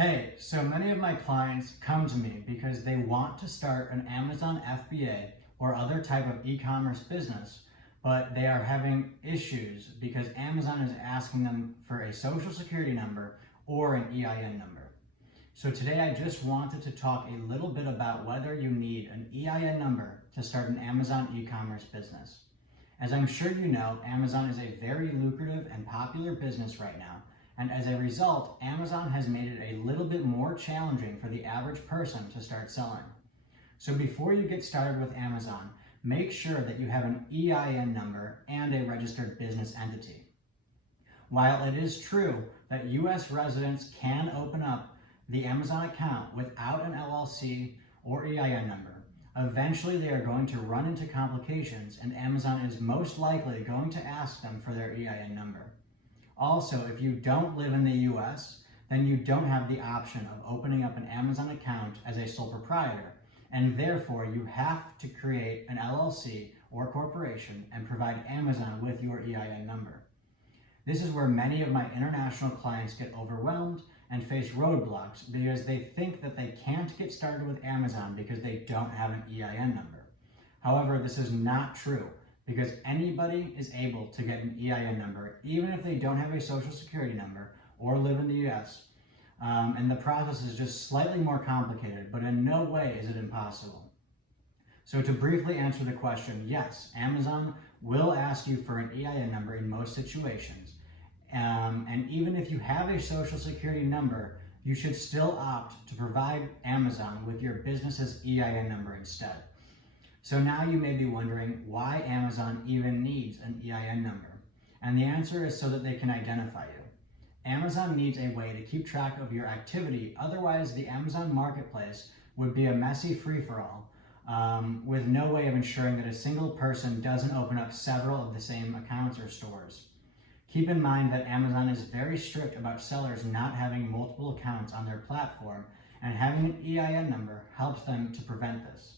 Hey, so many of my clients come to me because they want to start an Amazon FBA or other type of e-commerce business, but they are having issues because Amazon is asking them for a social security number or an EIN number. So today I just wanted to talk a little bit about whether you need an EIN number to start an Amazon e-commerce business. As I'm sure you know, Amazon is a very lucrative and popular business right now. And as a result, Amazon has made it a little bit more challenging for the average person to start selling. So before you get started with Amazon, make sure that you have an EIN number and a registered business entity. While it is true that US residents can open up the Amazon account without an LLC or EIN number, eventually they are going to run into complications and Amazon is most likely going to ask them for their EIN number. Also, if you don't live in the US, then you don't have the option of opening up an Amazon account as a sole proprietor, and therefore you have to create an LLC or corporation and provide Amazon with your EIN number. This is where many of my international clients get overwhelmed and face roadblocks because they think that they can't get started with Amazon because they don't have an EIN number. However, this is not true, because anybody is able to get an EIN number, even if they don't have a social security number or live in the US. And the process is just slightly more complicated, but in no way is it impossible. So to briefly answer the question, yes, Amazon will ask you for an EIN number in most situations. And even if you have a social security number, you should still opt to provide Amazon with your business's EIN number instead. So now you may be wondering why Amazon even needs an EIN number. And the answer is so that they can identify you. Amazon needs a way to keep track of your activity, otherwise the Amazon marketplace would be a messy free-for-all with no way of ensuring that a single person doesn't open up several of the same accounts or stores. Keep in mind that Amazon is very strict about sellers not having multiple accounts on their platform, and having an EIN number helps them to prevent this.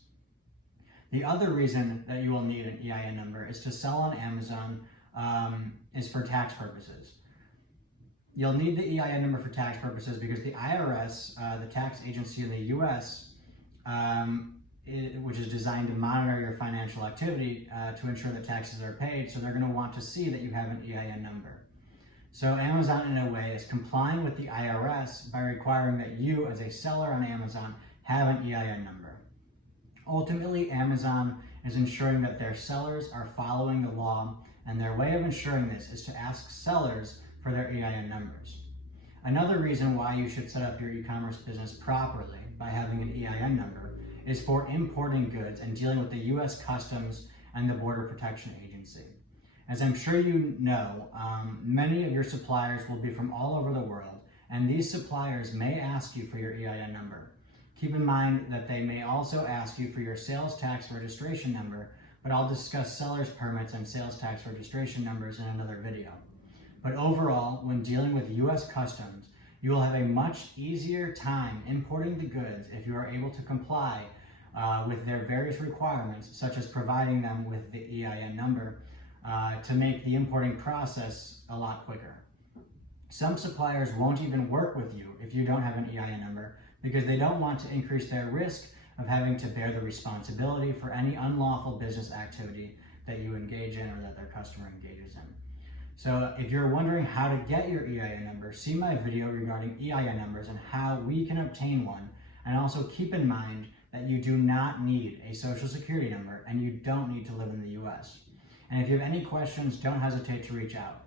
The other reason that you will need an EIN number is to sell on Amazon is for tax purposes. You'll need the EIN number for tax purposes because the IRS, the tax agency in the US, which is designed to monitor your financial activity to ensure that taxes are paid, so they're going to want to see that you have an EIN number. So Amazon, in a way, is complying with the IRS by requiring that you, as a seller on Amazon, have an EIN number. Ultimately, Amazon is ensuring that their sellers are following the law, and their way of ensuring this is to ask sellers for their EIN numbers. Another reason why you should set up your e-commerce business properly by having an EIN number is for importing goods and dealing with the US Customs and the Border Protection Agency. As I'm sure you know, many of your suppliers will be from all over the world, and these suppliers may ask you for your EIN number. Keep in mind that they may also ask you for your sales tax registration number, but I'll discuss seller's permits and sales tax registration numbers in another video. But overall, when dealing with US Customs, you will have a much easier time importing the goods if you are able to comply with their various requirements, such as providing them with the EIN number to make the importing process a lot quicker. Some suppliers won't even work with you if you don't have an EIN number because they don't want to increase their risk of having to bear the responsibility for any unlawful business activity that you engage in or that their customer engages in. So if you're wondering how to get your EIN number, see my video regarding EIN numbers and how we can obtain one. And also keep in mind that you do not need a social security number and you don't need to live in the US. And if you have any questions, don't hesitate to reach out.